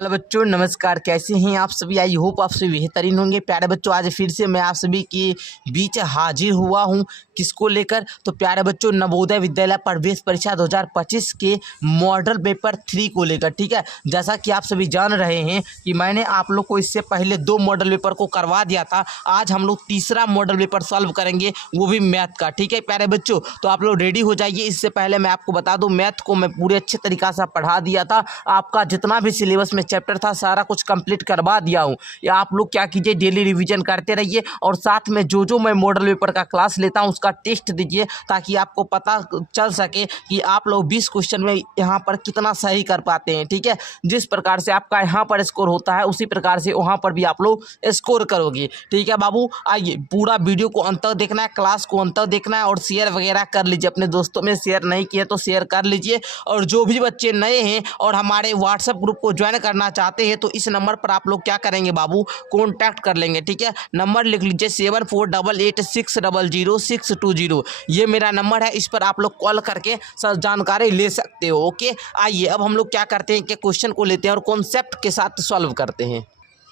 Hello बच्चों, नमस्कार। कैसे हैं आप सभी? आई होप आप सभी बेहतरीन होंगे। प्यारे बच्चों, आज फिर से मैं आप सभी के बीच हाजिर हुआ हूं। किसको लेकर? तो प्यारे बच्चों, नवोदय विद्यालय प्रवेश परीक्षा 2025 के मॉडल पेपर 3 को लेकर। ठीक है, जैसा कि आप सभी जान रहे हैं कि मैंने आप लोग को इससे पहले 2 मॉडल पेपर को करवा दिया था। आज हम लोग तीसरा मॉडल पेपर सॉल्व करेंगे, वो भी मैथ का। ठीक है प्यारे बच्चों, तो आप लोग रेडी हो जाइए। इससे पहले मैं आपको बता दूं, मैथ को मैं पूरे अच्छे तरीका से पढ़ा दिया था। आपका जितना भी सिलेबस में चैप्टर था सारा कुछ कंप्लीट करवा दिया हूँ। या आप लोग क्या कीजिए, डेली रिवीजन करते रहिए और साथ में जो जो मैं मॉडल पेपर का क्लास लेता हूँ उसका टेस्ट दीजिए, ताकि आपको पता चल सके कि आप लोग 20 क्वेश्चन में यहाँ पर कितना सही कर पाते हैं। ठीक है, जिस प्रकार से आपका यहाँ पर स्कोर होता है उसी प्रकार से वहाँ पर भी आप लोग स्कोर करोगे। ठीक है बाबू, आइए पूरा वीडियो को अंत तक देखना है, क्लास को अंत तक देखना है और शेयर वगैरह कर लीजिए। अपने दोस्तों में शेयर नहीं किए तो शेयर कर लीजिए। और जो भी बच्चे नए हैं और हमारे व्हाट्सएप ग्रुप को ज्वाइन करना चाहते हैं तो इस नंबर पर आप लोग क्या करेंगे बाबू, कॉन्टैक्ट कर लेंगे। ठीक है, नंबर लिख लीजिए 7488600620। ये मेरा नंबर है, इस पर आप लोग कॉल करके सब जानकारी ले सकते हो। ओके, आइए अब हम लोग क्या करते हैं कि क्वेश्चन को लेते हैं और कॉन्सेप्ट के साथ सॉल्व करते हैं।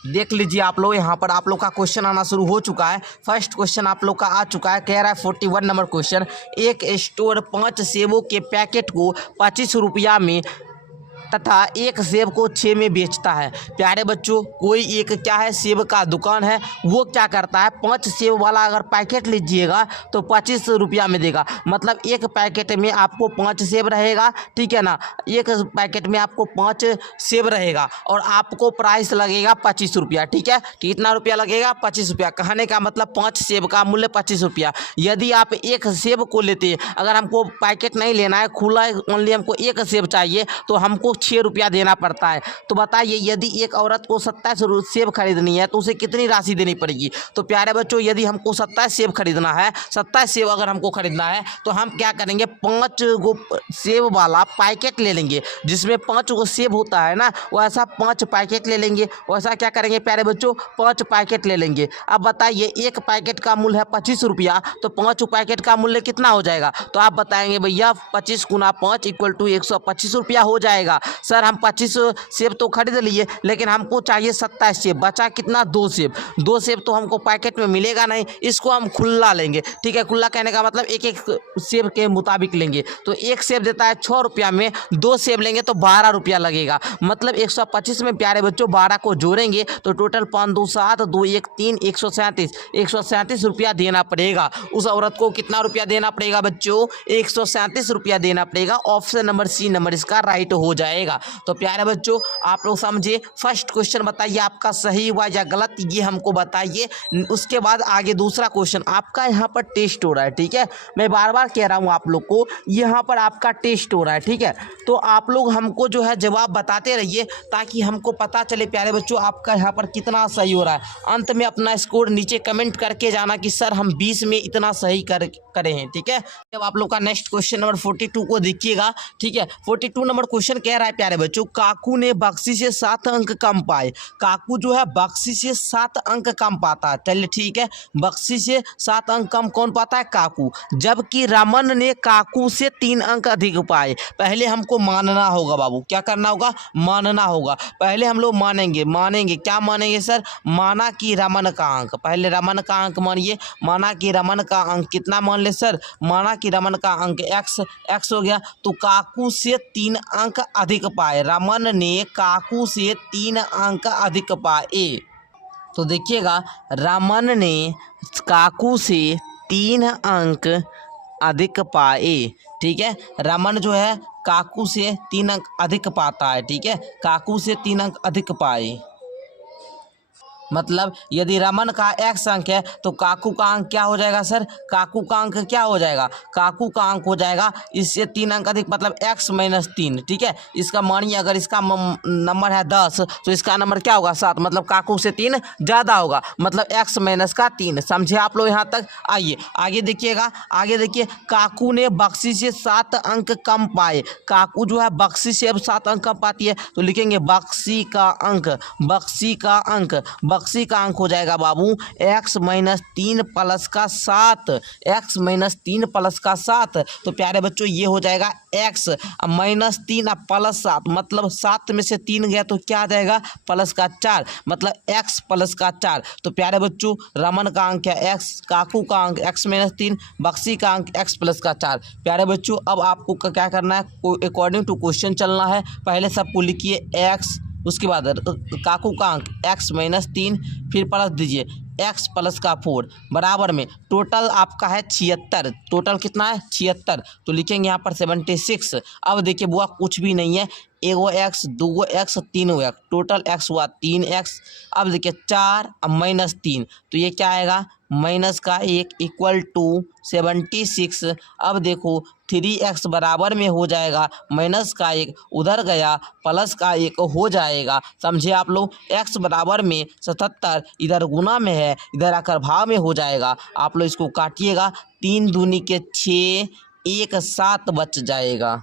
देख लीजिए आप लोग, यहाँ पर आप लोग का क्वेश्चन आना शुरू हो चुका है। फर्स्ट क्वेश्चन आप लोग का आ चुका है। कह रहा है 41 नंबर क्वेश्चन, एक स्टोर 5 सेबों के पैकेट को 25 रुपया में तथा एक सेब को 6 में बेचता है। प्यारे बच्चों, कोई एक क्या है, सेब का दुकान है, वो क्या करता है, 5 सेब वाला अगर पैकेट लीजिएगा तो 25 रुपया में देगा। मतलब एक पैकेट में आपको 5 सेब रहेगा। ठीक है ना, एक पैकेट में आपको 5 सेब रहेगा और आपको प्राइस लगेगा 25 रुपया। ठीक है, कितना रुपया लगेगा? 25 रुपया। कहने का मतलब 5 सेब का मूल्य 25 रुपया। यदि आप एक सेब को लेते हैं, अगर हमको पैकेट नहीं लेना है, खुला ओनली हमको एक सेब चाहिए, तो हमको 6 रुपया देना पड़ता है। तो बताइए, यदि एक औरत को 27 सेब खरीदनी है तो उसे कितनी राशि देनी पड़ेगी? तो प्यारे बच्चों, यदि हमको 27 सेब खरीदना है, 27 सेब अगर हमको खरीदना है तो हम क्या करेंगे, 5 गो सेब वाला पैकेट ले लेंगे। जिसमें 5 गो सेब होता है ना, वैसा 5 पैकेट ले लेंगे। वैसा क्या करेंगे प्यारे बच्चों, 5 पैकेट ले लेंगे। अब बताइए, एक पैकेट का मूल्य है 25 रुपया, तो 5 पैकेट का मूल्य कितना हो जाएगा? तो आप बताएंगे भैया 25 गुना 5 इक्वल टू 125 रुपया हो जाएगा। सर हम 25 सेब तो खरीद लिए, लेकिन हमको चाहिए 27 सेब, बचा कितना? 2 सेब। 2 सेब तो हमको पैकेट में मिलेगा नहीं, इसको हम खुला लेंगे। ठीक है, खुला कहने का मतलब एक एक सेब के मुताबिक लेंगे। तो एक सेब देता है 6 रुपया में, 2 सेब लेंगे तो 12 रुपया लगेगा। मतलब 125 में प्यारे बच्चों 12 को जोड़ेंगे तो टोटल 5 2 7 2 1 3 137 रुपया देना पड़ेगा। उस औरत को कितना रुपया देना पड़ेगा बच्चों? 137 रुपया देना पड़ेगा। ऑप्शन नंबर सी नंबर इसका राइट हो जाएगा। तो प्यारे बच्चों, आप लोग समझे। फर्स्ट क्वेश्चन बताइए आपका सही हुआ या गलत, ये हमको बताइए। उसके बाद आगे दूसरा क्वेश्चन आपका यहाँ पर टेस्ट हो रहा है। ठीक है, मैं बार बार कह रहा हूँ आप लोग को, यहाँ पर आपका टेस्ट हो रहा है। ठीक है, तो आप लोग हमको जो है जवाब बताते रहिए, ताकि हमको पता चले प्यारे बच्चों आपका यहाँ पर कितना सही हो रहा है। अंत में अपना स्कोर नीचे कमेंट करके जाना कि सर हम 20 में इतना सही करे हैं। ठीक है, अब आप लोग का नेक्स्ट क्वेश्चन नंबर 42 को देखिएगा। ठीक है, 42 नंबर क्वेश्चन कह रहा है प्यारे बच्चों, काकू ने बख्शी से 7 अंक कम पाए। काकू जो है बख्शी से 7 अंक कम पाता है। चलिए ठीक है, बख्शी से 7 अंक कम कौन पाता है? काकू। जबकि रमन ने काकू से 3 अंक अधिक पाए। पहले हमको मानना होगा बाबू, क्या करना होगा? मानना होगा। पहले हम लोग मानेंगे क्या मानेंगे सर? माना कि रमन का अंक, पहले रमन का अंक मानिए। माना कि रमन का अंक कितना मान ले सर? माना कि रमन का अंक x हो गया, तो काकू से 3 अंक अधिक पाए। रमन ने काकू से 3 अंक अधिक पाए। तो देखिएगा, रमन ने काकू से 3 अंक अधिक पाए। ठीक है, रमन जो है काकू से 3 अंक अधिक पाता है। ठीक है, काकू से 3 अंक अधिक पाए। मतलब यदि रमन का x अंक है तो काकू का अंक क्या हो जाएगा सर? काकू का अंक क्या हो जाएगा? काकू का अंक हो जाएगा इससे 3 अंक अधिक, मतलब x माइनस 3। ठीक है, इसका मानिए अगर इसका नंबर है 10 तो इसका नंबर क्या होगा? 7। मतलब काकू से 3 ज़्यादा होगा, मतलब x माइनस का 3। समझे आप लोग यहाँ तक? आइए आगे देखिएगा। आगे देखिए, काकू ने बख्शी से 7 अंक कम पाए। काकू जो है बख्शी से अब 7 अंक कम पाती है, तो लिखेंगे बख्शी का अंक। बख्शी का अंक बक्सी का अंक हो जाएगा बाबू x माइनस 3 प्लस का 7, x माइनस 3 प्लस का 7। तो प्यारे बच्चों ये हो जाएगा x माइनस 3 प्लस 7, मतलब 7 में से 3 गया तो क्या आ जाएगा प्लस का 4, मतलब x प्लस का 4। तो प्यारे बच्चों रमन का अंक है x, काकू का अंक x माइनस 3, बक्सी का अंक x प्लस का 4। प्यारे बच्चों अब आपको क्या करना है, अकॉर्डिंग टू क्वेश्चन चलना है। पहले सबको लिखिए x, उसके बाद काकू का अंक x माइनस 3, फिर प्लस दीजिए x प्लस का 4 बराबर में टोटल आपका है 76। टोटल कितना है 76, तो लिखेंगे यहाँ पर 76। अब देखिए बुआ कुछ भी नहीं है, एगो x, दूगो x, तीनों x, टोटल x हुआ 3x। अब देखिए 4 माइनस 3, तो ये क्या आएगा माइनस का 1 इक्वल टू 76। अब देखो 3x बराबर में हो जाएगा माइनस का 1 उधर गया प्लस का 1 हो जाएगा, समझे आप लोग। x बराबर में 77 इधर गुना में है, इधर आकर भाव में हो जाएगा। आप लोग इसको काटिएगा, 3 दूनी के 6, 1 7 बच जाएगा।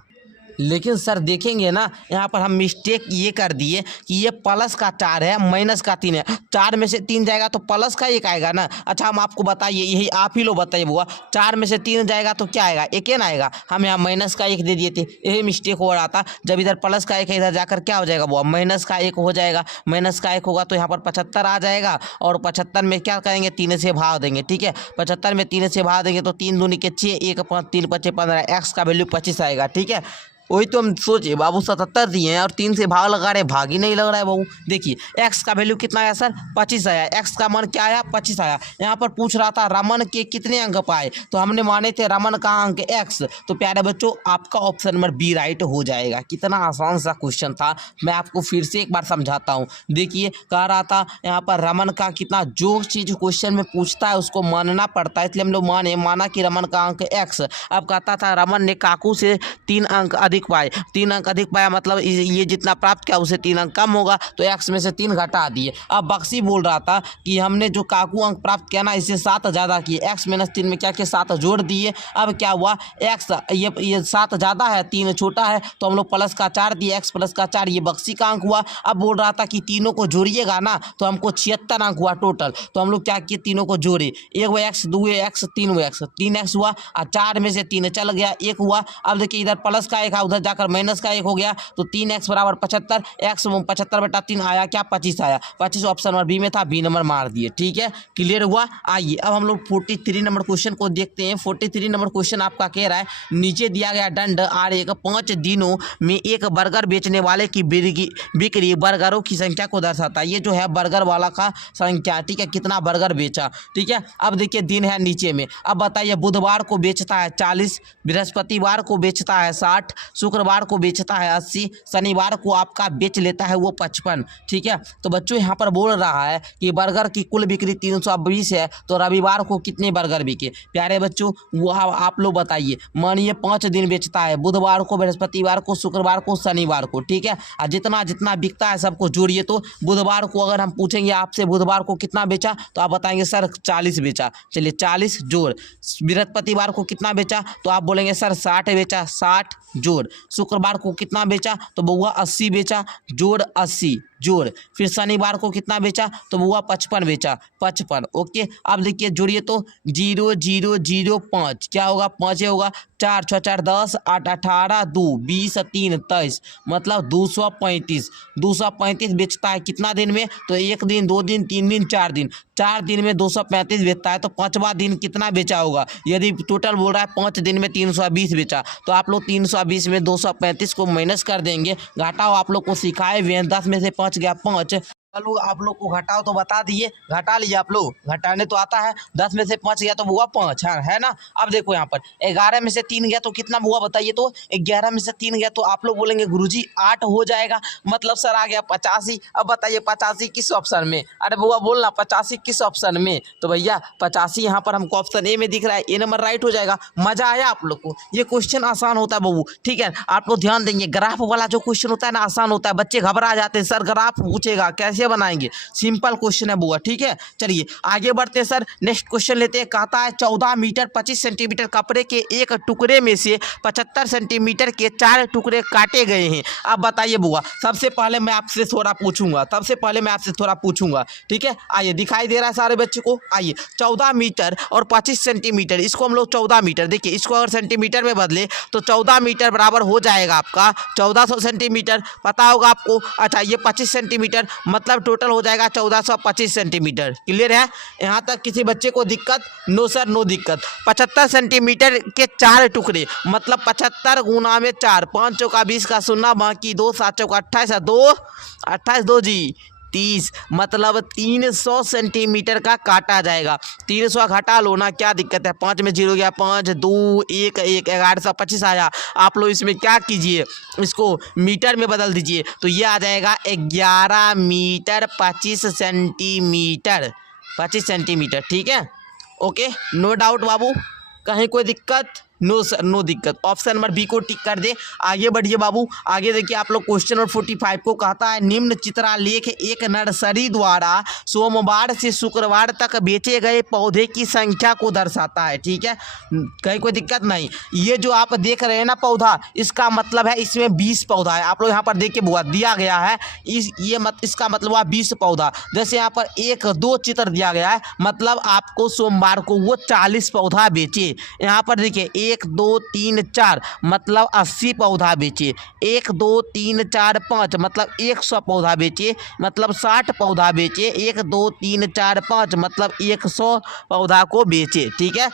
लेकिन सर देखेंगे ना यहाँ पर हम मिस्टेक ये कर दिए कि ये प्लस का 4 है माइनस का 3 है, 4 में से 3 जाएगा तो प्लस का 1 आएगा ना। अच्छा हम आपको बताइए, यही आप ही लोग बताइए बुआ, 4 में से 3 जाएगा तो क्या आएगा, 1 ना आएगा। हम यहाँ माइनस का 1 दे दिए थे, यही मिस्टेक हो रहा था। जब इधर प्लस का 1 है इधर जाकर क्या हो जाएगा बुआ माइनस का 1 हो जाएगा। माइनस का 1 होगा तो यहाँ पर 75 आ जाएगा, और 75 में क्या करेंगे 3 से भाग देंगे, ठीक है। 75 में 3 से भाग देंगे तो 3 दूनी के 6, 1 5 3 5 15, एक्स का वैल्यू 25 आएगा, ठीक है। वही तो हम सोचे बाबू 77 दिए हैं और 3 से भाग लगा रहे, भाग ही नहीं लग रहा है बाबू। देखिए x का वैल्यू कितना आया सर 25 आया, x का मान क्या आया 25 आया। यहाँ पर पूछ रहा था रमन के कितने अंक पाए, तो हमने माने थे रमन का अंक x। तो प्यारे बच्चों आपका ऑप्शन नंबर बी राइट हो जाएगा। कितना आसान सा क्वेश्चन था, मैं आपको फिर से एक बार समझाता हूँ। देखिए कह रहा था यहाँ पर रमन का कितना, जो चीज़ क्वेश्चन में पूछता है उसको मानना पड़ता है, इसलिए हम लोग माना कि रमन का अंक x। अब कहता था रमन ने काकू से 3 अंक अधिक पाए, 3 अंक अधिक पाया मतलब ये जितना प्राप्त किया उसे 3 अंक कम होगा, तो x में से 3 घटा दिए। अब बक्सी बोल रहा था कि हमने जो काकू अंक प्राप्त किया ना इससे 7 ज़्यादा किए, x माइनस 3 में क्या किया 7 जोड़ दिए। अब क्या हुआ x ये 7 ज़्यादा है 3 छोटा है, तो हम लोग प्लस का 4 दिए, x प्लस का 4, ये बक्सी का अंक हुआ। अब बोल रहा था कि तीनों को जोड़िएगा ना तो हमको 76 अंक हुआ टोटल, तो हम लोग क्या किए तीनों को जोड़े, 1 x 2 x 3 x, 3x हुआ और 4 में से 3 चल गया 1 हुआ। अब देखिए इधर प्लस का 1 है उधर जाकर माइनस का 1 हो गया, तो 3x बराबर 75, x 75 बटा 3 आया क्या 25 आया। 25 ऑप्शन नंबर बी में था, बी नंबर मार दिए, ठीक है क्लियर हुआ। आइए अब हम लोग 43 नंबर क्वेश्चन को देखते हैं। 43 नंबर क्वेश्चन आपका कह रहा है नीचे दिया गया दंड R1 5 दिनों में एक बर्गर बेचने वाले की बिक्री बर्गरों की संख्या को दर्शाता है। ये जो है बर्गर वाला का संख्या, ठीक है कितना बर्गर बेचा, ठीक है। अब देखिए दिन है नीचे में, अब बताइए बुधवार को बेचता है 40, बृहस्पतिवार को बेचता है 60, शुक्रवार को बेचता है 80, शनिवार को आपका बेच लेता है वो 55, ठीक है। तो बच्चों यहाँ पर बोल रहा है कि बर्गर की कुल बिक्री 320 है, तो रविवार को कितने बर्गर बिके। प्यारे बच्चों वह आप लोग बताइए, मानिए 5 दिन बेचता है, बुधवार को, बृहस्पतिवार को, शुक्रवार को, शनिवार को, ठीक है। और जितना जितना बिकता है सबको जोड़िए। तो बुधवार को अगर हम पूछेंगे आपसे बुधवार को कितना बेचा, तो आप बताएंगे सर 40 बेचा, चलिए 40 जोड़। बृहस्पतिवार को कितना बेचा, तो आप बोलेंगे सर 60 बेचा, 60 जोड़। शुक्रवार को कितना बेचा, तो बउआ 80 बेचा, जोड़ 80 जोड़। फिर शनिवार को कितना बेचा, तो बउआ 55 बेचा, 55। ओके अब देखिए जोड़िए तो 0 0 0 5 क्या होगा 5 होगा, 4 6 4 10 8 18 2 20 3 23, मतलब 235। 235 बेचता है कितना दिन में, तो 1 दिन 2 दिन 3 दिन 4 दिन, 4 दिन में 235 बेचता है, तो 5वां दिन कितना बेचा होगा। यदि टोटल बोल रहा है 5 दिन में 320 बेचा, तो आप लोग 320 में 235 को माइनस कर देंगे। घटाओ आप लोग को सिखाए हुए हैं, 10 में से 5 गया 5, चलो आप लोग को घटाओ तो बता दिए, घटा लीजिए आप लोग, घटाने तो आता है। 10 में से 5 गया तो हुआ 5, है ना। अब देखो यहाँ पर 11 में से 3 गया तो कितना हुआ बताइए, तो 11 में से 3 गया तो आप लोग बोलेंगे गुरुजी 8 हो जाएगा, मतलब सर आ गया 85। अब बताइए 85 किस ऑप्शन में, अरे बुआ बोलना 85 किस ऑप्शन में, तो भैया 85 यहाँ पर हमको ऑप्शन ए में दिख रहा है, ए नंबर राइट हो जाएगा। मजा आया आप लोग को, ये क्वेश्चन आसान होता है बबू, ठीक है। आप लोग ध्यान देंगे, ग्राफ वाला जो क्वेश्चन होता है ना आसान होता है, बच्चे घबरा जाते हैं सर ग्राफ पूछेगा कैसे कैसे बनाएंगे, सिंपल क्वेश्चन है बुआ, ठीक है। चलिए आगे बढ़ते हैं सर, नेक्स्ट क्वेश्चन लेते हैं। कहता है 14 मीटर 25 सेंटीमीटर कपड़े के एक टुकड़े में से 75 सेंटीमीटर के 4 टुकड़े काटे गए हैं। अब बताइए बुआ, सबसे पहले मैं आपसे थोड़ा पूछूंगा, ठीक है। आइए, दिखाई दे रहा है सारे बच्चे को, आइए 14 मीटर और 25 सेंटीमीटर, इसको हम लोग 14 मीटर, देखिए इसको अगर सेंटीमीटर में बदले तो 14 मीटर बराबर हो जाएगा आपका 1400 सेंटीमीटर, पता होगा आपको। अच्छा, ये 25 सेंटीमीटर मतलब टोटल हो जाएगा 1425 सेंटीमीटर। क्लियर है यहाँ तक? किसी बच्चे को दिक्कत? नो सर, नो दिक्कत। 75 सेंटीमीटर के 4 टुकड़े मतलब 75 गुना में 4, 5 चौका 20 का 0, बाकी 2, 7 चौका 28, 2 28, 2 जी 30, मतलब 300 सेंटीमीटर का काटा जाएगा। 300 घटा लो ना, क्या दिक्कत है, 5 में 0 गया, 5 2 1 1 1125 आया। आप लोग इसमें क्या कीजिए, इसको मीटर में बदल दीजिए तो ये आ जाएगा 11 मीटर 25 सेंटीमीटर, ठीक है। ओके, नो डाउट बाबू, कहीं कोई दिक्कत? नो सर, नो दिक्कत। ऑप्शन नंबर बी को टिक कर दे। आगे बढ़िए बाबू, आगे देखिए आप लोग क्वेश्चन नंबर 45 को कहता है निम्न चित्रालेख एक नर्सरी द्वारा सोमवार से शुक्रवार तक बेचे गए पौधे की संख्या को दर्शाता है, ठीक है। कहीं कोई दिक्कत नहीं। ये जो आप देख रहे हैं ना पौधा, इसका मतलब है इसमें 20 पौधा है। आप लोग यहाँ पर देखिए बुआ, दिया गया है इसका मतलब हुआ 20 पौधा। जैसे यहाँ पर 1 2 चित्र दिया गया है, मतलब आपको सोमवार को वो 40 पौधा बेचे। यहाँ पर देखिए 1 2 3 4 मतलब 80 पौधा बेचे, 1 2 3 4 5 मतलब 100 पौधा बेचे, मतलब 60 पौधा बेचे, 1 2 3 4 5 मतलब 100 पौधा को बेचे, ठीक है।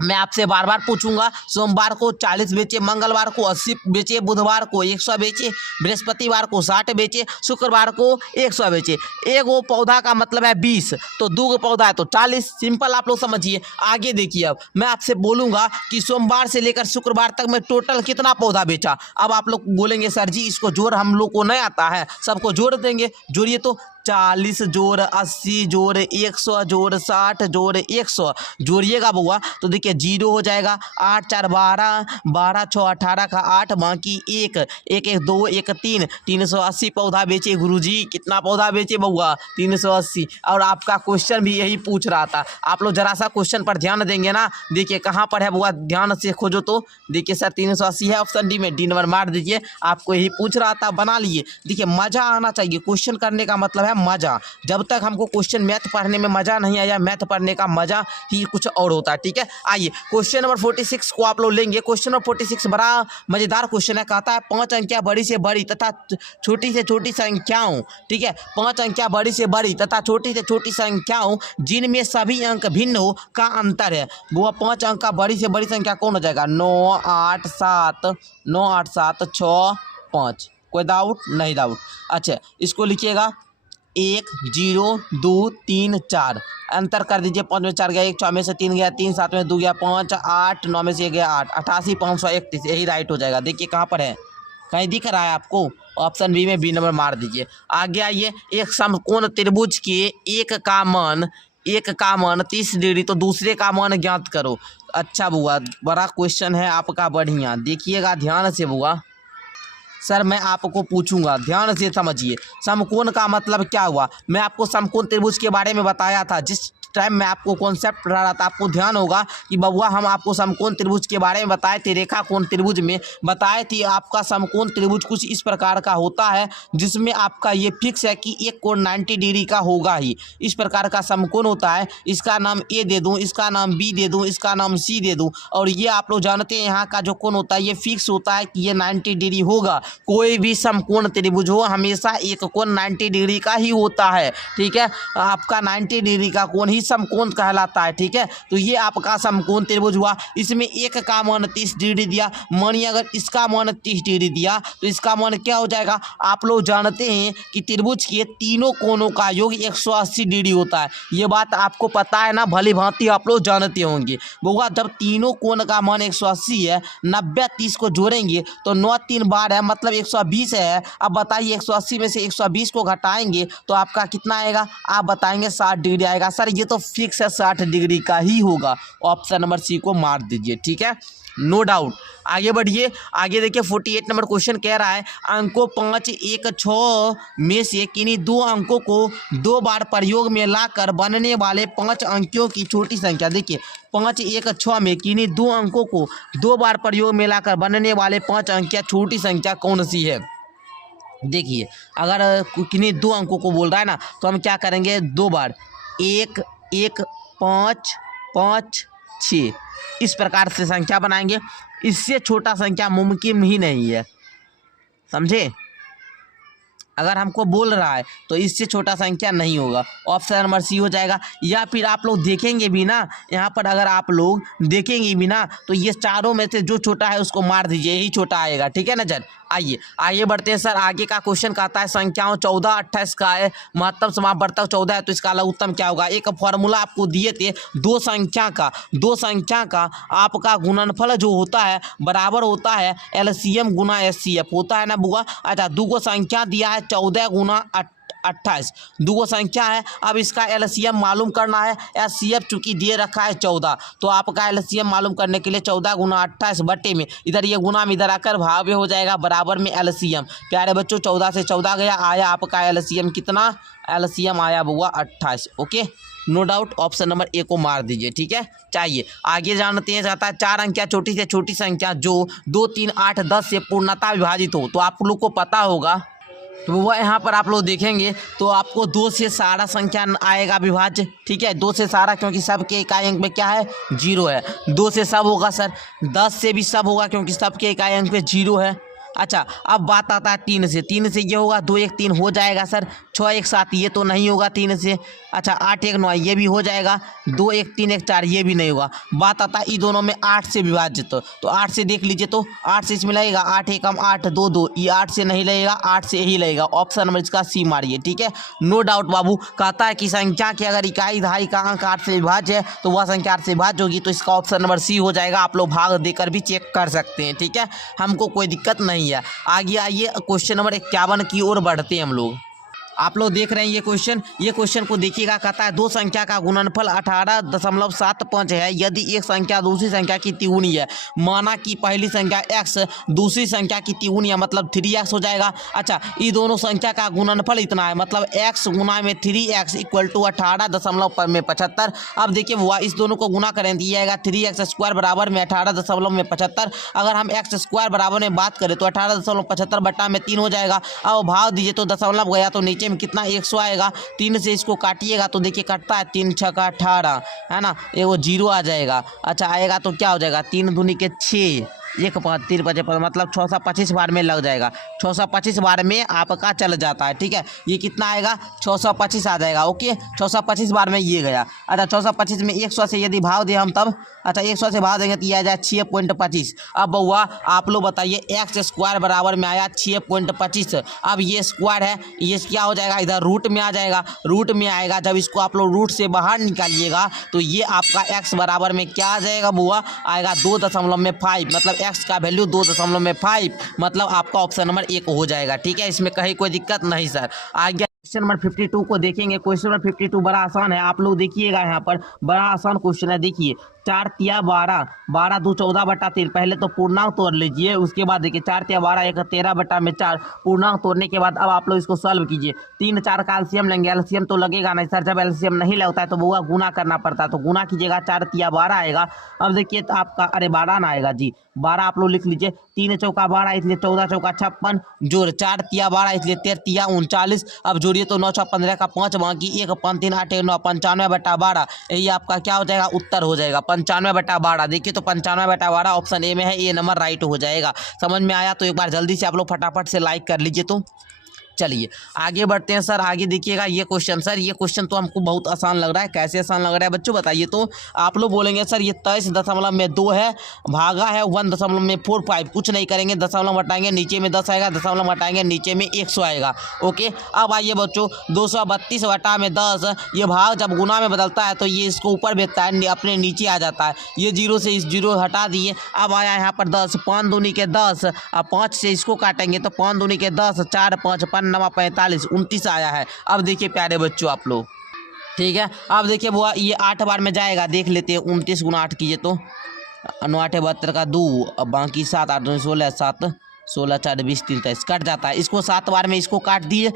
मैं आपसे बार बार पूछूंगा, सोमवार को 40 बेचे, मंगलवार को 80 बेचे, बुधवार को 100 बेचे, बृहस्पतिवार को 60 बेचे, शुक्रवार को 100 बेचे। एक वो पौधा का मतलब है 20, तो 2 पौधा है तो 40। सिंपल आप लोग समझिए। आगे देखिए, अब मैं आपसे बोलूंगा कि सोमवार से लेकर शुक्रवार तक मैं टोटल कितना पौधा बेचा। अब आप लोग बोलेंगे सर जी इसको जोड़ हम लोग को नहीं आता है, सबको जोड़ देंगे। जोड़िए तो 40 जोड़ 80 जोड़ 100 जोड़ 60 जोड़ 100 जोड़िएगा बुआ तो देखिए 0 हो जाएगा, 8 4 12, 12 6 18 का 8, बाकी 1 1 1 2 1 3, 380 पौधा बेचे गुरुजी। कितना पौधा बेचे बुआ? 380। और आपका क्वेश्चन भी यही पूछ रहा था। आप लोग जरा सा क्वेश्चन पर ध्यान देंगे ना, देखिए कहाँ पर है बुआ, ध्यान से खोजो तो देखिए सर 380 है, ऑप्शन डी में, डी नंबर मार दीजिए। आपको यही पूछ रहा था, बना लिए। देखिए मजा आना चाहिए, क्वेश्चन करने का मतलब है मजा। जब तक हमको क्वेश्चन मैथ पढ़ने में मजा नहीं आया, मैथ पढ़ने का मजा ही कुछ और होता है, ठीक है। आइए क्वेश्चन नंबर 46 को आप लोग लेंगे। क्वेश्चन नंबर 46 बड़ा मजेदार क्वेश्चन है। कहता है 5 अंकिया बड़ी से बड़ी तथा छोटी से छोटी संख्याओं, ठीक है, 5 अंकिया बड़ी से बड़ी तथा छोटी से छोटी संख्याओं जिनमें सभी अंक भिन्न हो का अंतर है। वो 5 अंक का बड़ी से बड़ी संख्या कौन हो जाएगा? 9 8 7 9 8 7 6 5। कोई डाउट? नहीं डाउट। अच्छा, इसको लिखिएगा 1 0 2 3 4, अंतर कर दीजिए। 5 में 4 गया, 1 6 में से 3 गया, 3 7 में 2 गया, 5 8 9 में से 1 गया 8, 88 531, यही राइट हो जाएगा। देखिए कहाँ पर है, कहीं दिख रहा है आपको? ऑप्शन बी में, बी नंबर मार दीजिए। आगे आइए, एक समकोण त्रिभुज के एक का मान 30 डिग्री तो दूसरे का मान ज्ञात करो। अच्छा बुआ, बड़ा क्वेश्चन है आपका, बढ़िया देखिएगा ध्यान से बुआ। सर मैं आपको पूछूंगा, ध्यान से समझिए। समकोण का मतलब क्या हुआ? मैं आपको समकोण त्रिभुज के बारे में बताया था जिस टाइम मैं आपको कॉन्सेप्ट पढ़ा रहा था। आपको ध्यान होगा कि बबुआ हम आपको समकोण त्रिभुज के बारे में बताए थे, रेखा कोण त्रिभुज में बताए थे। आपका समकोण त्रिभुज कुछ इस प्रकार का होता है जिसमें आपका ये फिक्स है कि एक कोण 90 डिग्री का होगा ही। इस प्रकार का समकोण होता है। इसका नाम ए दे दूँ, इसका नाम बी दे दूँ, इसका नाम सी दे दूँ। और ये आप लोग जानते हैं यहाँ का जो कोण होता है ये फिक्स होता है कि ये 90 डिग्री होगा। कोई भी समकोण त्रिभुज हो हमेशा एक कोण 90 डिग्री का ही होता है, ठीक है। आपका 90 डिग्री का कोण समकोण कहलाता है, ठीक है। तो ये आपका समकोण त्रिभुज हुआ। इसमें एक का मान 30 डिग्री दिया, मानिए अगर इसका मान 30 डिग्री दिया तो इसका मान क्या हो जाएगा? आप लोग जानते हैं कि त्रिभुज के तीनों कोणों का योग 180 डिग्री होता है। ये बात आपको पता है ना, भली भांति आप लोग जानते होंगे। बउआ जब तीनों कोण का मान 180 है, 90 30 को जोड़ेंगे तो 9 3 12 है, मतलब 120 है। अब बताइए 180 में से 120 को घटाएंगे तो आपका कितना आएगा? आप बताएंगे 60 डिग्री आएगा। सर ये तो फिक्स है 60 डिग्री का ही होगा। ऑप्शन नंबर सी को मार दीजिए, ठीक है। No doubt. आगे बढ़िए, आगे देखिए 48 नंबर क्वेश्चन कह रहा है अंकों 5, 1, 6 में से किन्हीं दो अंकों को 2 बार प्रयोग में लाकर बनने वाले 5 अंकों की छोटी संख्या। देखिए 5, 1, 6 में किन्हीं दो अंकों को 2 बार प्रयोग में लाकर बनने वाले 5 अंक की छोटी संख्या कौन सी है। देखिए अगर किन्हीं दो अंकों को बोल रहा है ना, तो हम क्या करेंगे, 2 बार, 1, 1, 5, 5, 6 इस प्रकार से संख्या बनाएंगे। इससे छोटा संख्या मुमकिन ही नहीं है, समझे। अगर हमको बोल रहा है तो इससे छोटा संख्या नहीं होगा, ऑप्शन नंबर सी हो जाएगा। या फिर आप लोग देखेंगे भी ना, यहाँ पर अगर आप लोग देखेंगे भी ना, तो ये चारों में से जो छोटा है उसको मार दीजिए, यही छोटा आएगा, ठीक है ना। जन आइए आगे बढ़ते हैं सर। आगे का क्वेश्चन कहता है संख्याओं 14, 28 का है, महत्तम समापवर्तक 14 है, तो इसका लघुत्तम क्या होगा। एक फॉर्मूला आपको दिए थे, दो संख्या का आपका गुणनफल जो होता है बराबर होता है एलसीएम गुना एचसीएफ होता है ना बुआ। अच्छा, दो संख्या दिया है 14 गुना 28, दो संख्या है। अब इसका एलसीएम मालूम करना है। एचसीएफ चूंकि दिए रखा है 14, तो आपका एलसीएम मालूम करने के लिए 14 गुना 28 बट्टे में इधर ये गुना में इधर आकर भाग में हो जाएगा बराबर में एलसीएम। प्यारे बच्चों 14 से 14 गया, आया आपका एलसीएम कितना, एलसीएम आया बुआ 28। Okay, no doubt, option number A को मार दीजिए, ठीक है। चाहिए आगे जानते हैं, जाता है 4 अंक या छोटी से छोटी संख्या जो 2, 3, 8, 10 से पूर्णतः विभाजित हो। तो आप लोग को पता होगा, तो वह यहाँ पर आप लोग देखेंगे तो आपको 2 से सारा संख्या आएगा विभाज्य, ठीक है। 2 से सारा, क्योंकि सब के इकाई अंक में क्या है, 0 है। 2 से सब होगा सर, 10 से भी सब होगा क्योंकि सब के इकाई अंक में 0 है। अच्छा, अब बात आता है 3 से। 3 से ये होगा 2, 1, 3 हो जाएगा सर। 6, 1, 7 ये तो नहीं होगा 3 से। अच्छा, 8, 1, 9 ये भी हो जाएगा। 2, 1, 3, 1, 4 ये भी नहीं होगा। बात आता है इन दोनों में 8 से विभाजित, तो 8 से देख लीजिए, तो 8 से इसमें लगेगा 8, 1, 8, 2, 2 ये 8 से नहीं लगेगा, 8 से ही लगेगा। ऑप्शन नंबर इसका सी मारिए, ठीक है। नो डाउट बाबू। कहता है कि संख्या के अगर इकाई दहाई का अंक 8 से विभाज्य है तो वह संख्या 8 से विभाज्य होगी, तो इसका ऑप्शन नंबर सी हो जाएगा। आप लोग भाग देकर भी चेक कर सकते हैं, ठीक है, हमको कोई दिक्कत नहीं है। आगे आइए क्वेश्चन नंबर 51 की ओर बढ़ते हैं हम लोग। आप लोग देख रहे हैं ये क्वेश्चन को देखिएगा। कहता है दो संख्या का गुणनफल 18.75 है यदि एक संख्या दूसरी संख्या की तिगुनी है। माना कि पहली संख्या x दूसरी संख्या की तिगुनी है, मतलब 3x हो जाएगा। अच्छा, ये दोनों संख्या का गुणनफल इतना है, मतलब x गुना में 3x इक्वल टू 18.75। अब देखिए वो इस दोनों को गुना करें तो ये आएगा 3x² बराबर में 18.75। अगर हम x² बराबर में बात करें तो 18.75 बटा में 3 हो जाएगा। अब भाव दीजिए तो दशमलव गया तो नीचे में कितना 100 आएगा। 3 से इसको काटिएगा तो देखिए कटता है 3 6 का 18 है ना, ये वो 0 आ जाएगा। अच्छा, आएगा तो क्या हो जाएगा 3 दूनी के 6 1 5 3 5 मतलब 625 बार में लग जाएगा। 625 बार में आपका चल जाता है, ठीक है। ये कितना आएगा 625 आ जाएगा। ओके, 625 बार में ये गया। अच्छा, 625 में 100 से यदि भाव दें हम तब, अच्छा 100 से भाव देंगे तो ये आ जाए 6.25। अब बउआ आप लोग बताइए x² बराबर में आया 6.25। अब ये स्क्वायर है, ये क्या हो जाएगा इधर रूट में आ जाएगा। रूट में आएगा, जब इसको आप लोग रूट से बाहर निकालिएगा तो ये आपका x बराबर में क्या आ जाएगा बुआ, आएगा 2.5, मतलब x का वैल्यू 2.5, मतलब आपका ऑप्शन नंबर 1 हो जाएगा, ठीक है। इसमें कहीं कोई दिक्कत नहीं सर। आगे क्वेश्चन नंबर 52 को देखेंगे। क्वेश्चन नंबर 52 बड़ा आसान है, आप लोग देखिएगा, यहाँ पर बड़ा आसान क्वेश्चन है। देखिए 4 तिया 12, 12 2 14 बटा 3। पहले तो पूर्णांक तोड़ लीजिए, उसके बाद देखिए 4 तिया 12 1 13 बटा में 4। पूर्णांक तोड़ने के बाद अब आप लोग इसको सॉल्व कीजिए। 3 4 का एलसीएम लेंगे, एलसीएम तो लगेगा नहीं सर, जब एलसीएम नहीं लगता है तो वो गुना करना पड़ता है, तो गुना कीजिएगा 4 तिया 12 आएगा। अब देखिए तो आपका, अरे 12 ना आएगा जी, 12 आप लोग लिख लीजिए। 3 चौका 12 इसलिए 14 चौका 56 जोड़ 4 तिया 12 इसलिए 13 तिया 39। अब जोड़िए तो 9 6 15 का 5 बाकी 1 5 3 8 1 9 95 बटा 12। यही आपका क्या हो जाएगा उत्तर हो जाएगा 95 बटा 12। देखिए तो 95 बटा 12 ऑप्शन ए में है, ये नंबर राइट हो जाएगा। समझ में आया तो एक बार जल्दी से आप लोग फटाफट से लाइक कर लीजिए। तो चलिए आगे बढ़ते हैं सर। आगे देखिएगा ये क्वेश्चन, सर ये क्वेश्चन तो हमको बहुत आसान लग रहा है। कैसे आसान लग रहा है बच्चों बताइए। तो आप लोग बोलेंगे सर ये 23.2 है, भागा है 1.45। कुछ नहीं करेंगे, दशमलव हटाएंगे नीचे में 10 आएगा, दशमलव हटाएंगे नीचे में 100 आएगा। ओके, अब आइए बच्चों 232 बटा में 10, ये भाग जब गुना में बदलता है तो ये इसको ऊपर भेजता है, अपने नीचे आ जाता है। ये 0 से इस 0 हटा दिए। अब आया यहाँ पर 10, 5 दूनी के 10, अब 5 से इसको काटेंगे तो 5 दूनी के 10, 4 5 9 45 29 आया है। अब देखिए प्यारे बच्चों आप लोग, ठीक है। अब देखिए वो ये 8 बार में जाएगा, देख लेते हैं। 29 गुना 8 कीजिए तो 9 8 72 का 2, अब बाकी 7 8 2 16, 7 16 4 20 3 23 कट जाता है। इसको 7 बार में इसको काट दिए,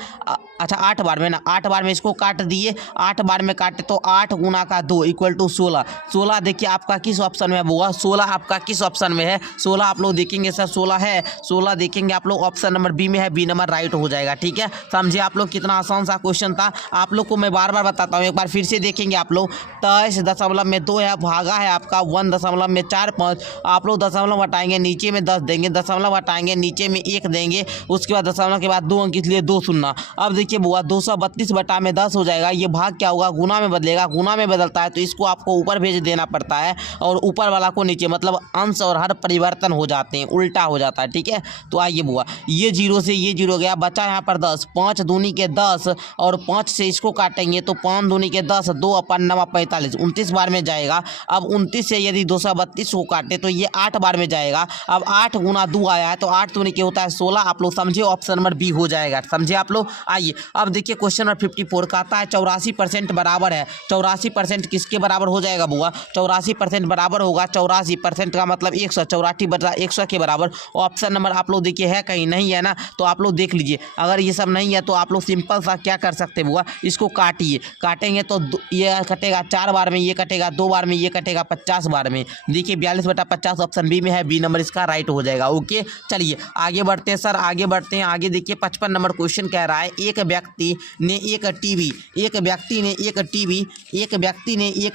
अच्छा 8 बार में ना, 8 बार में इसको काट दिए, 8 बार में काटे तो 8 गुना का 2 इक्वल टू 16। 16 देखिए आपका किस ऑप्शन में है बुआ, 16 आपका किस ऑप्शन में है, 16 आप लोग देखेंगे सर 16 है, 16 देखेंगे आप लोग ऑप्शन नंबर बी में है, बी नंबर राइट हो जाएगा। ठीक है, समझे आप लोग कितना आसान सा क्वेश्चन था। आप लोग को मैं बार बार बताता हूँ, एक बार फिर से देखेंगे आप लोग। 23.2 है, भागा है आपका 1.45, आप लोग दशमलव हटाएंगे, नीचे में 10 देंगे, दशमलव हटाएंगे, नीचे में 1 देंगे, उसके बाद दशमलव के बाद 2 अंक, इसलिए 2 शून्य। अब देखिए बुआ 232/10 हो जाएगा, ये भाग क्या होगा, गुना में बदलेगा, गुना में बदलता है तो इसको आपको ऊपर भेज देना पड़ता है और ऊपर वाला को नीचे, मतलब अंश और हर परिवर्तन हो जाते हैं, उल्टा हो जाता है। ठीक है, तो आइए बुआ ये 0 से ये 0 गया, बचा यहाँ पर 10, 5 दूनी के 10 और 5 से इसको काटेंगे तो 5 दूनी के 10, 2 अपन 9 45, 29 बार में जाएगा। अब 29 से यदि 232 को काटे तो ये 8 बार में जाएगा। अब 8 गुना 2 आया है तो 8 दूनी के होता है 16, आप लोग समझे, ऑप्शन नंबर बी हो जाएगा। समझे आप लोग। आइए अब देखिए क्वेश्चन नंबर 54 कहता है 84% बराबर है, 84% किसके बराबर हो जाएगा बुआ, 84% बराबर होगा, 84% का मतलब 100, 84 बटा 100 के बराबर। ऑप्शन नंबर आप लोग देखिए है कहीं, नहीं है ना, तो आप लोग देख लीजिए। अगर ये सब नहीं है तो आप लोग सिंपल सा क्या कर सकते हैं बुआ, इसको काटिए, काटेंगे तो ये कटेगा 4 बार में, ये कटेगा 2 बार में, ये कटेगा 50 बार में। देखिए 42/50 ऑप्शन बी में है, बी नंबर इसका राइट हो जाएगा। ओके चलिए आगे बढ़ते हैं सर, आगे बढ़ते हैं। आगे देखिए 55 नंबर क्वेश्चन कह रहा है एक व्यक्ति ने एक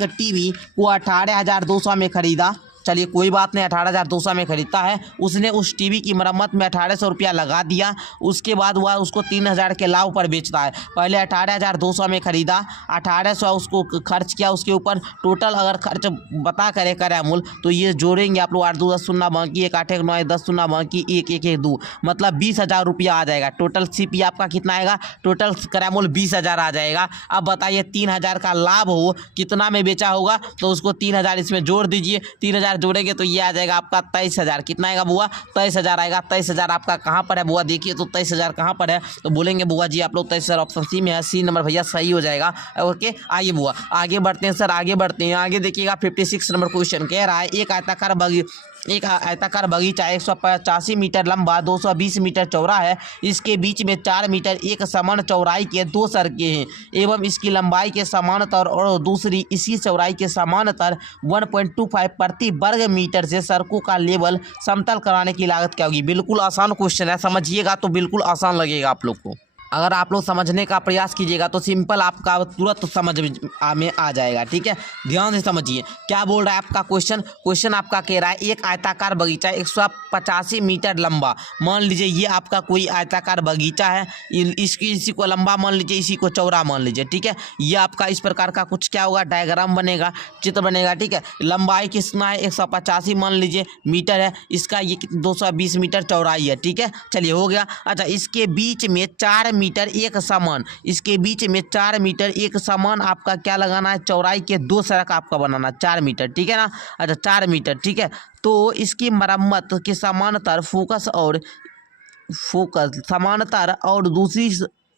टीवी को 18,200 में खरीदा। चलिए कोई बात नहीं, 18,200 में खरीदता है, उसने उस टीवी की मरम्मत में 1800 रुपया लगा दिया, उसके बाद वह उसको 3000 के लाभ पर बेचता है। पहले 18,200 में खरीदा, 1800 उसको खर्च किया, उसके ऊपर टोटल अगर खर्च बता करे मूल तो ये जोड़ेंगे आप लोग, 8 2 10 शून्य बाकी 1 8 1 9 10 शून्य बाकी 1 1 1 2, मतलब 20,000 रुपया आ जाएगा। टोटल सीपी आपका कितना आएगा, टोटल करामूल 20,000 आ जाएगा। अब बताइए 3000 का लाभ हो कितना में बेचा होगा, तो उसको 3000 इसमें जोड़ दीजिए, 3000 जोड़ेंगे तो ये आ जाएगा आपका 23,000। कितना आएगा बुआ, 23,000 आएगा। 23,000 आपका कहाँ पर है बुआ, देखिए तो 23,000 कहाँ पर है, तो बोलेंगे बुआ जी आप लोग 23,000 ऑप्शन सी में है, सी नंबर भैया सही हो जाएगा। ओके आइए बुआ आगे बढ़ते हैं सर, आगे बढ़ते हैं। आगे देखिएगा 56 नंबर क्वेश्चन कह रहा है एक आयताकार बगीचा 185 मीटर लंबा 220 मीटर चौड़ा है, इसके बीच में 4 मीटर एक समान चौड़ाई के 2 सड़कें हैं एवं इसकी लंबाई के समानांतर और दूसरी इसी चौड़ाई के समानांतर 1.25 प्रति वर्ग मीटर से सड़कों का लेवल समतल कराने की लागत क्या होगी। बिल्कुल आसान क्वेश्चन है, समझिएगा तो बिल्कुल आसान लगेगा आप लोग को। अगर आप लोग समझने का प्रयास कीजिएगा तो सिंपल आपका तुरंत समझ में आ जाएगा। ठीक है, ध्यान से समझिए क्या बोल रहा है आपका क्वेश्चन आपका कह रहा है एक आयताकार बगीचा 185 मीटर लंबा, मान लीजिए ये आपका कोई आयताकार बगीचा है, इसी को लंबा मान लीजिए, इसी को चौड़ा मान लीजिए। ठीक है, ये आपका इस प्रकार का कुछ क्या होगा, डायग्राम बनेगा, चित्र बनेगा। ठीक है, लंबाई कितना है 185 मान लीजिए मीटर है, इसका ये 220 मीटर चौड़ाई है। ठीक है, चलिए हो गया। अच्छा इसके बीच में 4 मीटर एक समान, इसके बीच में 4 मीटर एक समान आपका क्या लगाना है, चौड़ाई के 2 सड़क आपका बनाना 4 मीटर। ठीक है ना, अच्छा 4 मीटर। ठीक है, तो इसकी मरम्मत के समानांतर फोकस समानांतर और दूसरी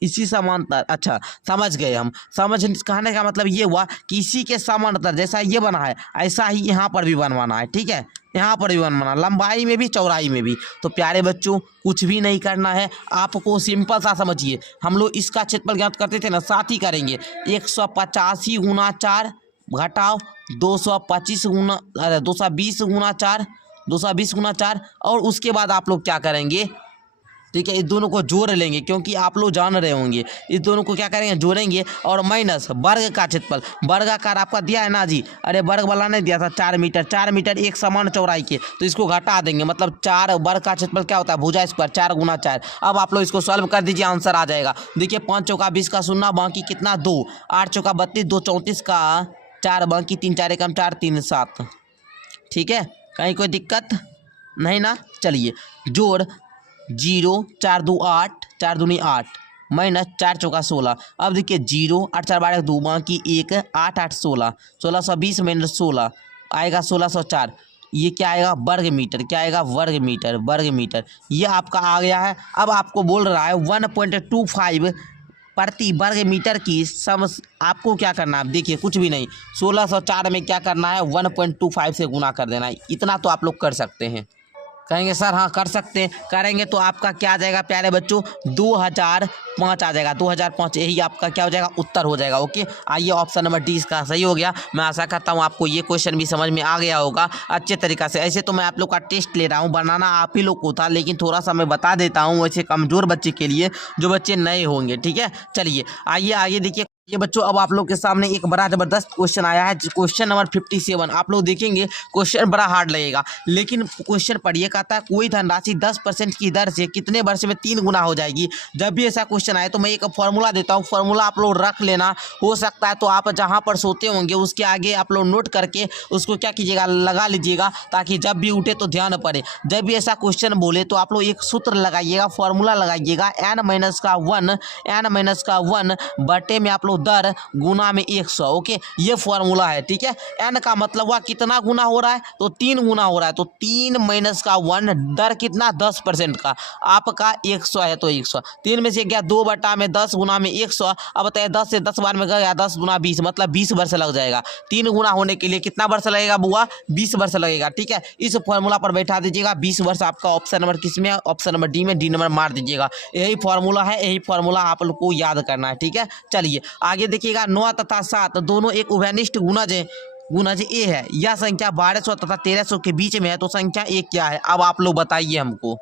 इसी समांतर। अच्छा समझ गए हम, कहने का मतलब ये हुआ कि इसी के समानांतर जैसा ये बना है ऐसा ही यहाँ पर भी बनवाना है। ठीक है, यहाँ पर भी बनवाना, लंबाई में भी चौड़ाई में भी। तो प्यारे बच्चों कुछ भी नहीं करना है आपको, सिंपल सा समझिए। हम लोग इसका क्षेत्रफल ज्ञात करते थे ना, साथ ही करेंगे 185 गुना 4 घटाओ 220 गुना 4 और उसके बाद आप लोग क्या करेंगे, ठीक है, इस दोनों को जोड़ लेंगे क्योंकि आप लोग जान रहे होंगे, इस दोनों को क्या करेंगे, जोड़ेंगे और माइनस वर्ग का क्षेत्रफल, वर्गाकार आपका दिया है ना जी, अरे वर्ग वाला नहीं दिया था, 4 मीटर एक समान चौड़ाई के, तो इसको घटा देंगे, मतलब 4 वर्ग का क्षेत्रफल क्या होता है, भुजा स्क्वायर 4 गुना 4। अब आप लोग इसको सॉल्व कर दीजिए, आंसर आ जाएगा। देखिए 5 चौका 20 का शून्य बाकी कितना 2, 8 चौका 32, 2 34 का 4 बाकी 3 4 एकम 4 3 7। ठीक है, कहीं कोई दिक्कत नहीं ना। चलिए जोड़ 0 4 2 8 4 दूनी 8 माइनस 4 चौका 16। अब देखिए 0 8 4 12 2 बाकी 1 8 8 16, 1620 माइनस 16 आएगा 1604। ये क्या आएगा, वर्ग मीटर। क्या आएगा, वर्ग मीटर। ये आपका आ गया है। अब आपको बोल रहा है 1.25 प्रति वर्ग मीटर की आपको क्या करना है, देखिए कुछ भी नहीं, 1604 में क्या करना है, 1.25 से गुना कर देना है। इतना तो आप लोग कर सकते हैं। कहेंगे सर हाँ कर सकते हैं, करेंगे तो आपका क्या आ जाएगा प्यारे बच्चों, 2005 आ जाएगा, 2005 यही आपका क्या हो जाएगा, उत्तर हो जाएगा। ओके, आइए ऑप्शन नंबर डी इसका सही हो गया। मैं आशा करता हूँ आपको ये क्वेश्चन भी समझ में आ गया होगा अच्छे तरीक़ा से। ऐसे तो मैं आप लोग का टेस्ट ले रहा हूँ, बनाना आप ही लोग को था, लेकिन थोड़ा सा मैं बता देता हूँ वैसे कमज़ोर बच्चे के लिए, जो बच्चे नए होंगे। ठीक है, चलिए आइए आगे देखिए। ये बच्चों अब आप लोग के सामने एक बड़ा ज़बरदस्त क्वेश्चन आया है, क्वेश्चन नंबर 57। आप लोग देखेंगे क्वेश्चन बड़ा हार्ड लगेगा, लेकिन क्वेश्चन पढ़िए। कहता है कोई धनराशि 10% की दर से कितने वर्ष में 3 गुना हो जाएगी। जब भी ऐसा क्वेश्चन आए तो मैं एक फॉर्मूला देता हूँ, फॉर्मूला आप लोग रख लेना। हो सकता है तो आप जहाँ पर सोते होंगे उसके आगे आप लोग नोट करके उसको क्या कीजिएगा, लगा लीजिएगा, ताकि जब भी उठे तो ध्यान पड़े। जब भी ऐसा क्वेश्चन बोले तो आप लोग एक सूत्र लगाइएगा, फॉर्मूला लगाइएगा, n-1 बटे में आप लोग दर गुना में 100। ओके, ये फॉर्मूला है। ठीक है, n का मतलब हुआ कितना गुना हो रहा है, तो 3 गुना हो रहा है, तो 3-1 दर कितना, 10% का, आपका 100 है तो 100, 3 में से गया 2 बटा में 10 गुना में 100। अब बताइए 10 से 10 बार में गया, 10 गुना 20 मतलब 20 वर्ष लग जाएगा। 3 गुना होने के लिए कितना वर्ष लगेगा बुआ, 20 वर्ष लगेगा। ठीक है, इस फॉर्मूला पर बैठा दीजिएगा 20 वर्ष। आपका ऑप्शन नंबर किस में, ऑप्शन नंबर डी में, डी नंबर मार दीजिएगा। यही फॉर्मूला है, यही फॉर्मूला आप लोग को याद करना है। ठीक है, चलिए आगे देखिएगा। 9 तथा 7 दोनों एक उभयनिष्ठ गुणज ए है। यह संख्या 1200 तथा 1300 के बीच में है, तो संख्या ए क्या है। अब आप लोग बताइए हमको।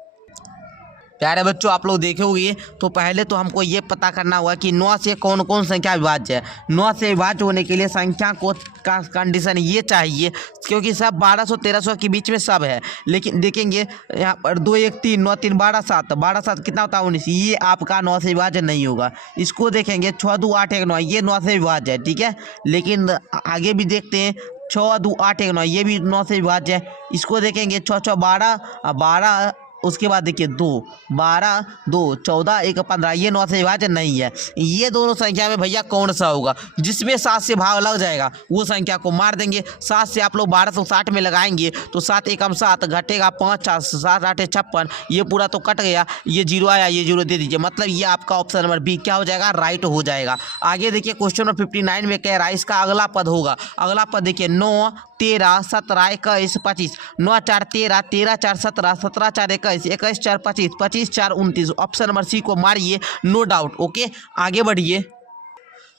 प्यारे बच्चों आप लोग देखोगे तो पहले तो हमको ये पता करना होगा कि 9 से कौन कौन संख्या विभाज्य है। 9 से विभाज्य होने के लिए संख्या को का कंडीशन ये चाहिए, क्योंकि सब 1200-1300 के बीच में सब है। लेकिन देखेंगे यहाँ पर 2 1 3 9 3 12 7, 12 7 कितना होता है 19, ये आपका 9 से विभाज्य नहीं होगा। इसको देखेंगे 6 2 8 1 9, ये 9 से विभाज्य है। ठीक है, लेकिन आगे भी देखते हैं 6 2 8 1 9, ये भी 9 से विभाज्य है। इसको देखेंगे 6 6 12, उसके बाद देखिए 2 12 2 14 1 15, ये 9 से विभाज्य नहीं है। ये दोनों संख्या में भैया कौन सा होगा, जिसमें 7 से भाग लग जाएगा वो संख्या को मार देंगे। 7 से आप लोग 1260 में लगाएंगे तो 7 एकम 7 घटेगा 5 7 8 56, ये पूरा तो कट गया, ये 0 आया, ये 0 दे दीजिए, मतलब ये आपका ऑप्शन नंबर बी क्या हो जाएगा, राइट हो जाएगा। आगे देखिए क्वेश्चन नंबर 59 में कह रहा है इसका अगला पद होगा। अगला पद देखिए 9 13 17 21 25, 9 4 13 13 4 17 17 4 21 21 4 25 25 4 29, ऑप्शन नंबर सी को मारिए, नो डाउट। ओके, आगे बढ़िए।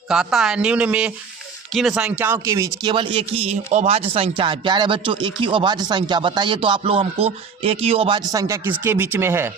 कहता है निम्न में किन संख्याओं के बीच केवल एक ही अभाज्य संख्या है। प्यारे बच्चों एक ही अभाज्य संख्या बताइए तो आप लोग हमको, एक ही अभाज्य संख्या किसके बीच में है।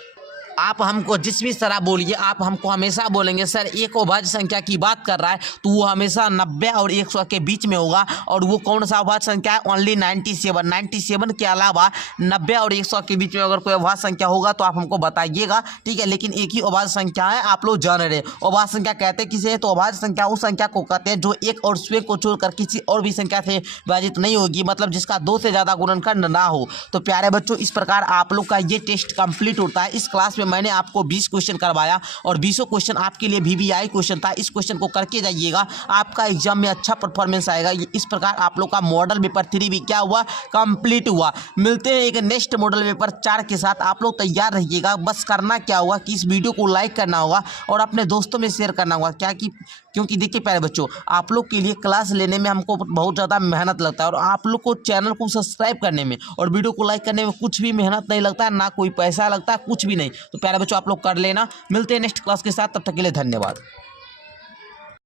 आप हमको जिस भी तरह बोलिए, आप हमको हमेशा बोलेंगे सर एक अभाज्य संख्या की बात कर रहा है तो वो हमेशा 90 और 100 के बीच में होगा। और वो कौन सा अभाज्य संख्या है, ओनली 97 के अलावा 90 और 100 के बीच में अगर कोई अभाज्य संख्या होगा तो आप हमको बताइएगा। ठीक है, लेकिन एक ही अभाज्य संख्या है, आप लोग जान रहे। अभाज्य संख्या कहते किसे है, तो अभाज्य संख्या उस संख्या को कहते हैं जो एक और स्वयं को छोड़कर किसी और भी संख्या से विभाजित नहीं होगी, मतलब जिसका 2 से ज़्यादा गुणनखंड ना हो। तो प्यारे बच्चों इस प्रकार आप लोग का ये टेस्ट कंप्लीट होता है। इस क्लास में मैंने आपको 20 क्वेश्चन करवाया और 20 क्वेश्चन आपके लिए VVI क्वेश्चन था। इस क्वेश्चन को करके जाइएगा, आपका एग्जाम में अच्छा परफॉर्मेंस आएगा। इस प्रकार आप लोग का मॉडल पेपर 3 भी क्या हुआ, कंप्लीट हुआ। मिलते हैं एक नेक्स्ट मॉडल पेपर 4 के साथ, आप लोग तैयार रहिएगा। बस करना क्या होगा कि इस वीडियो को लाइक करना होगा और अपने दोस्तों में शेयर करना होगा। क्या कि क्योंकि देखिए प्यारे बच्चों आप लोग के लिए क्लास लेने में हमको बहुत ज़्यादा मेहनत लगता है, और आप लोग को चैनल को सब्सक्राइब करने में और वीडियो को लाइक करने में कुछ भी मेहनत नहीं लगता है, ना कोई पैसा लगता है, कुछ भी नहीं। तो प्यारे बच्चों आप लोग कर लेना। मिलते हैं नेक्स्ट क्लास के साथ, तब तक के लिए धन्यवाद।